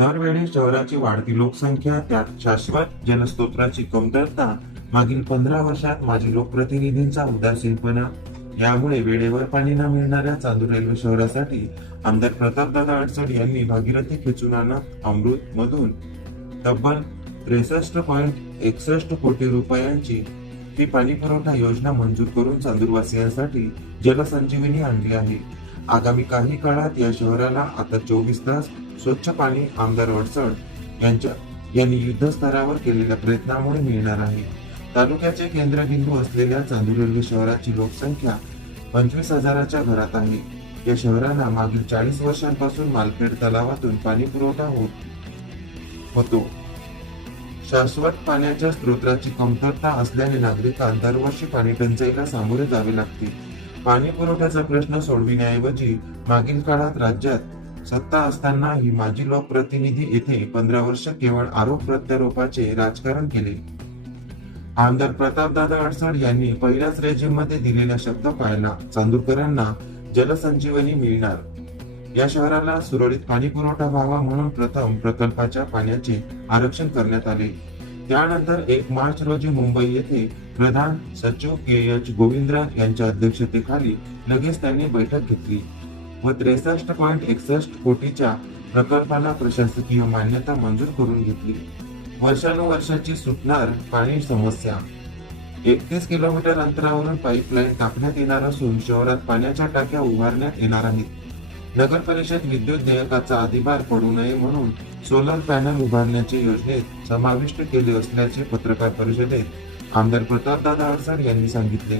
दरवेळी शहराची वाढती लोकसंख्या त्यात शाश्वत जलस्रोताची कमतरता मागील पंधरा वर्षात माजी लोकप्रतिनिधींचा उदासीनपणा यामुळे वेळेवर पाणी न मिळणाऱ्या चांदूर रेल्वे शहरासाठी आमदार प्रतापदादा अडचण यांनी भागीरथी खेचून आणत अमृत मधून तब्बल त्रेसष्ट पॉईंट एकसष्ट कोटी रुपयांची ती पाणी पुरवठा योजना मंजूर करून चांदूरवासियांसाठी जलसंजीवनी आणली आहे. आगामी काही काळात या शहराला आता चोवीस तास स्वच्छ पाणी आमदार अडसड यांच्या यांनी युद्धस्तरावर केलेल्या प्रयत्नामुळे मिळणार आहे. तालुक्याचे केंद्रबिंदू असलेल्या चांदूर रेल्वे शहराची लोकसंख्या पंचवीस हजाराच्या घरात आहे. या शहराला मागील चाळीस वर्षांपासून मालखेड तलावातून पाणी पुरवठा होत होतो. शाश्वत पाण्याच्या स्रोताची कमतरता असल्याने नागरिकांना दरवर्षी पाणी टंचाईला सामोरे जावे लागते. पाणी पुरवठ्याचा प्रश्न सोडविण्याऐवजी मागील काळात राज्यात सत्ता असतानाही माजी लोकप्रतिनिधी येथे पंधरा वर्ष केवळ आरोप प्रत्यारोपाचे राजकारण केले. आमदार प्रतापदादा अडसड यांनी पहिल्याच रेजिममध्ये दिलेला शब्द पाळला. चांदूरकरांना जलसंजीवनी मिळणार. या शहराला सुरळीत पाणी पुरवठा व्हावा म्हणून प्रथम प्रकल्पाच्या पाण्याचे आरक्षण करण्यात आले. त्यानंतर एक मार्च रोजी मुंबई येथे प्रधान सचिव के एच गोविंदराज यांच्या अध्यक्षतेखाली लगेच त्यांनी बैठक घेतली. व त्रेसष्ट पॉईंट एकसष्ट कोटीच्या प्रकल्पाला प्रशासकीय मान्यता मंजूर करून घेतली. वर्षानुवर्षाची सुटणार पाणी समस्या. एकतीस किलोमीटर अंतरावरून पाईपलाईन टाकण्यात येणार असून शहरात पाण्याच्या टाक्या उभारण्यात येणार आहेत. नगर परिषद विद्युत देयकाचा अधिभार पडू नये म्हणून सोलर पॅनल उभारण्याचे योजनेत समाविष्ट केले असल्याचे पत्रकार परिषदेत आमदार प्रतापदादा अडसड यांनी सांगितले.